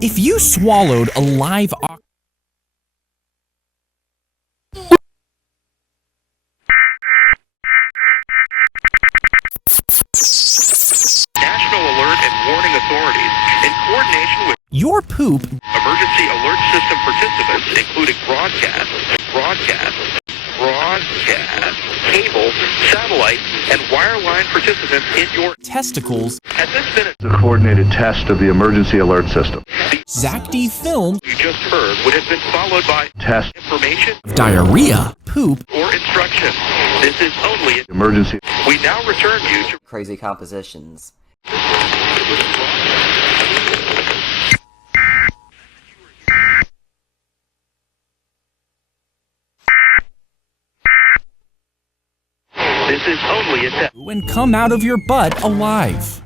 If you swallowed a live ox... National Alert and Warning Authorities, in coordination with Your poop... Emergency Alert System participants, including broadcast, cable, satellite, and wireline participants in your testicles... At this minute, The coordinated test of the emergency alert system. Zack D film... you just heard would have been followed by Test information diarrhea... poop... or instruction. This is only... emergency. We now return you to... Crazy compositions. This is only a test. and come out of your butt alive.